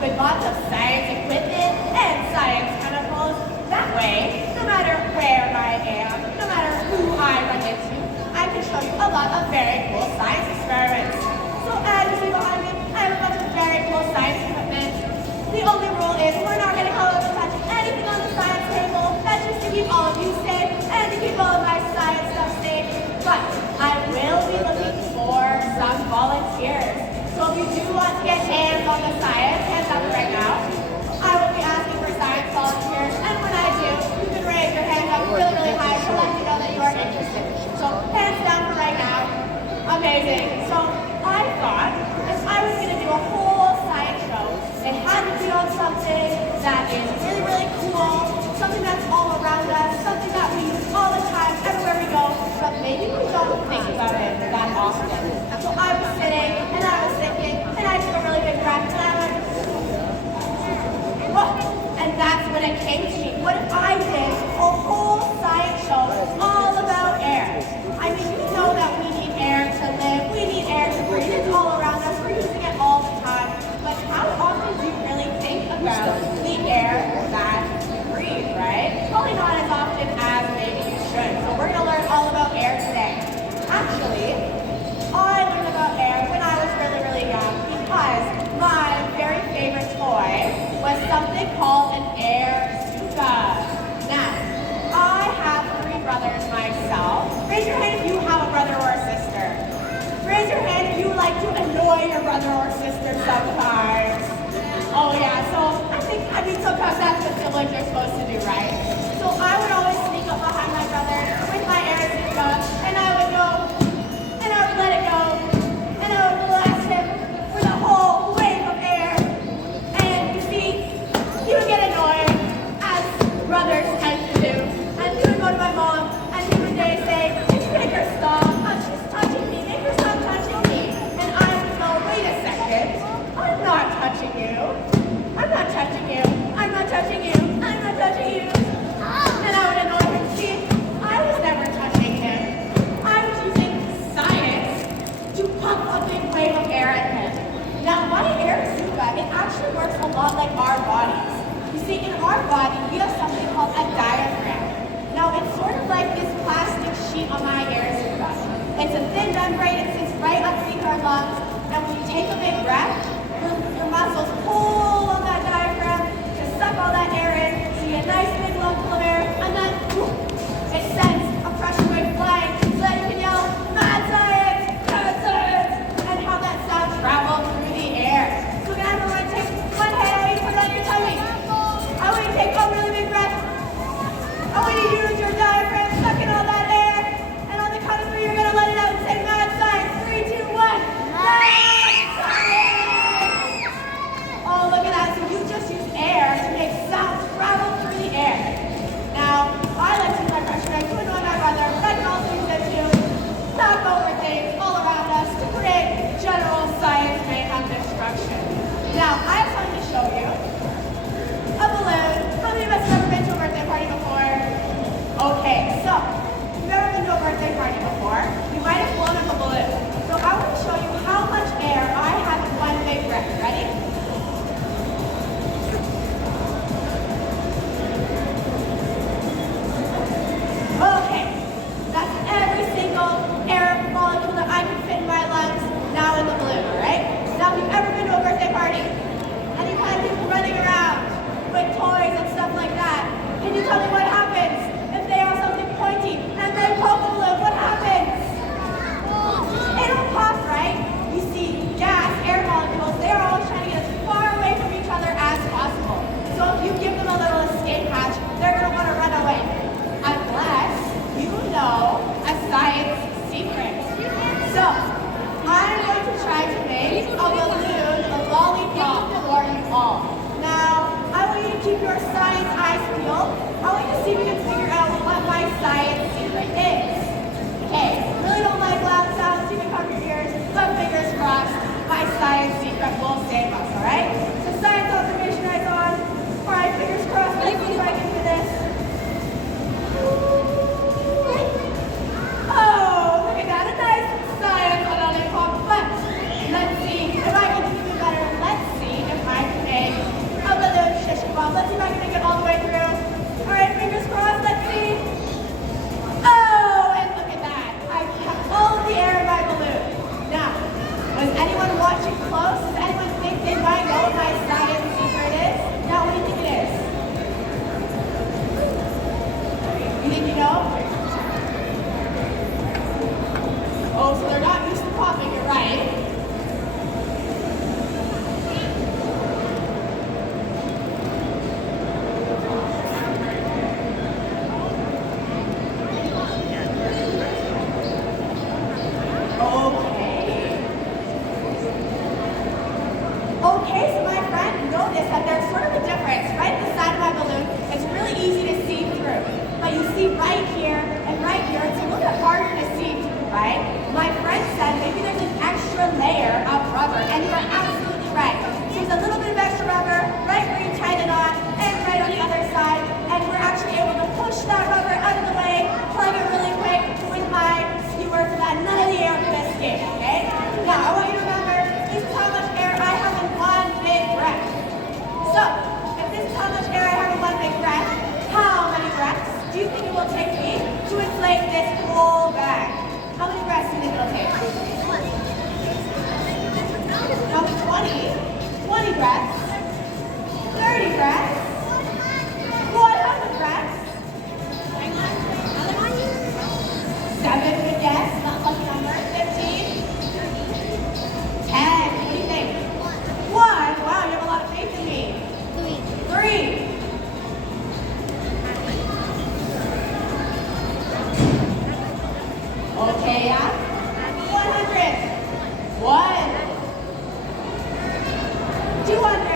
with lots of science equipment and science chemicals. That way, no matter where I am, no matter who I run into, I can show you a lot of very cool science experiments. So as you see behind me, I have a bunch of very cool science equipment. The only rule is we're not going to come up and touch anything on the science table. That's just to keep all of you safe and to keep all of my science stuff safe. But I will be looking for some volunteers. So if you do want to get hands on the science, hands up right now. I will be asking for science volunteers, and when I do, you can raise your hand up really, really high to let me know that you are interested. So hands down for right now. Amazing. So I thought if I was going to do a whole science show, it had to be on something that is really, really cool, something that's all around us, something that we use all the time, everywhere we go, but maybe we don't think about it that often. So I was sitting, and I was thinking, and I took a really big breath, and I went, whoa, and that's when it came to me. What if I did a whole science show all about air? I mean, we know that we need air to live, we need air to breathe, it's all around us, we're using it all the time, but how often do you really think about the air that you breathe, right? Probably not as often as maybe you should. So we're going to learn all about air today. Actually, I learned about air when I was really, really young because my very favorite toy was something called an air suga. Now, I have 3 brothers myself. Raise your hand if you have a brother or a sister. Raise your hand if you like to annoy your brother or sister sometimes. Oh yeah, so sometimes that's what siblings are supposed to do, right? So I would always sneak up behind my brother with my air suga, and I would go, and I would let it go, and I would blast him with a whole wave of air. And you see, he would get annoyed, as brothers tend to do, and he would go to my mom, and he would say, make her stop, she's touching me, make her stop touching me. And I would go, wait a second, I'm not touching you. I'm not touching you. I'm not touching you. I'm not touching you. And I would annoy him. See, I was never touching him. I was using science to pump a big wave of air at him. Now, my air suga, it actually works a lot like our bodies. You see, in our body, we have something called a diaphragm. Now, it's sort of like this plastic sheet on my air suga. It's a thin membrane. It sits right underneath our lungs. And when you take a big breath, your muscles pull on that diaphragm to suck all that air in, so you get a nice big lump of air, and then it sends a pressure wave flying so that you can yell, mad science, and have that sound travel through the air. So can everyone take one hand, put it on your tummy. I want you to take a really big breath. I want you to use your diaphragm, suck in all that air, and on the count of 3, you're going to let it out and say mad science. 3, 2, 1. Mad science! Oh, look at that. So you just use air to make sound travel through the air. Now, I like to use my pressure knife to annoy my brother, but I can also use it to knock over things all around us to create general science mayhem destruction. Now, I have something to show you. A balloon. How many of us have ever been to a birthday party before? Okay, so, if you've ever been to a birthday party before, you might have blown up a balloon. So I want to show you how much air I have in one big breath. Ready? Okay, that's every single air molecule that I can fit in my lungs now in the balloon, alright? Now if you've ever been to a birthday party and you've had people running around with toys and stuff like that, can you tell me what happens if they have something pointy and they pop a balloon? What happens? It'll pop, right? You see, gas, air molecules, they're always trying to get as far away from each other as possible. So if you give them a little escape hatch, they're going to want to run away. Unless you know a science secret. So, I'm going to try to make a balloon, a lollipop for you all. Now, I want you to keep your science eyes peeled. I want you to see if you can figure out what my science secret is. Okay, really don't like loud sounds, you can cover your ears, but fingers crossed, my science secret will save us, alright? So science observation eyes on. Alright, fingers crossed, let's see if I can do this. Oh, look at that, a nice science lollipop, but let's see if I can do even better. Let's see if I can make breaths. 30 breaths. 100 breaths. 7, good guess. Not lucky number. 15. 10. What do you think? 1. Wow, you have a lot of faith in me. 3. Okay, yeah. 100. 1. 200.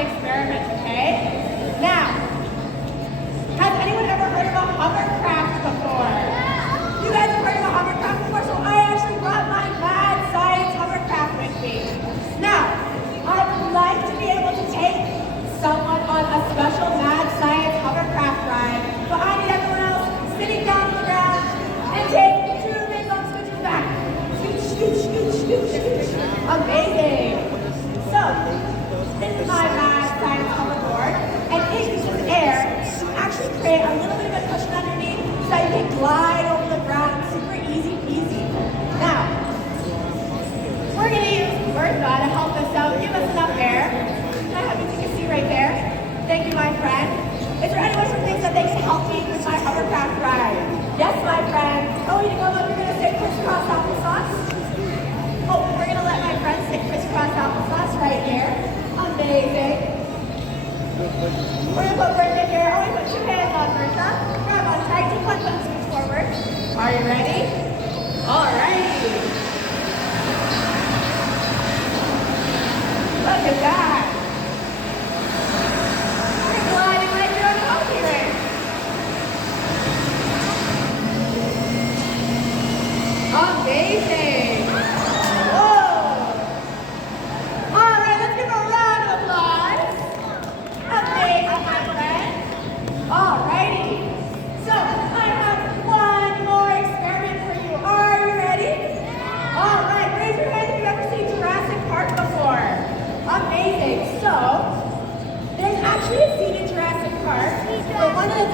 experiment, okay? Now, has anyone ever heard of a hovercraft before? You guys have heard of a hovercraft before? So I actually brought my mad science hovercraft with me. Now, I would like to be able to take someone on a special mad science hovercraft ride, but I need everyone else sitting down on the ground and take 2 big long switches back. Scooch, scooch, scooch, scooch, scooch. Amazing. So, this is my mad science hoverboard, and it uses air to actually create a little bit of a cushion underneath so that you can glide over the ground. Super easy peasy. Now, we're going to use Bertha to help us out, give us enough air. Can I have you take a seat right there? Thank you, my friend. Is there anyone who thinks that they can help me with my hovercraft ride? Yes, my friend. Oh, you know what? You're going to say crisscross applesauce? Oh, we're going to let my friend sit crisscross applesauce right here. Amazing. We're going to put Bertha here. Oh, we put 2 hands on Bertha. Grab on tight. Take 1 foot and scoot forward. Are you ready? All righty. Look at that. We're gliding like you're on a hockey rink. Amazing. Whoa. All right, let's give a round of applause. Amazing, my friend. All righty. So, I have 1 more experiment for you. Are you ready? All right, raise your hand if you've ever seen Jurassic Park before. Amazing. So, there's actually a scene in Jurassic Park where one of the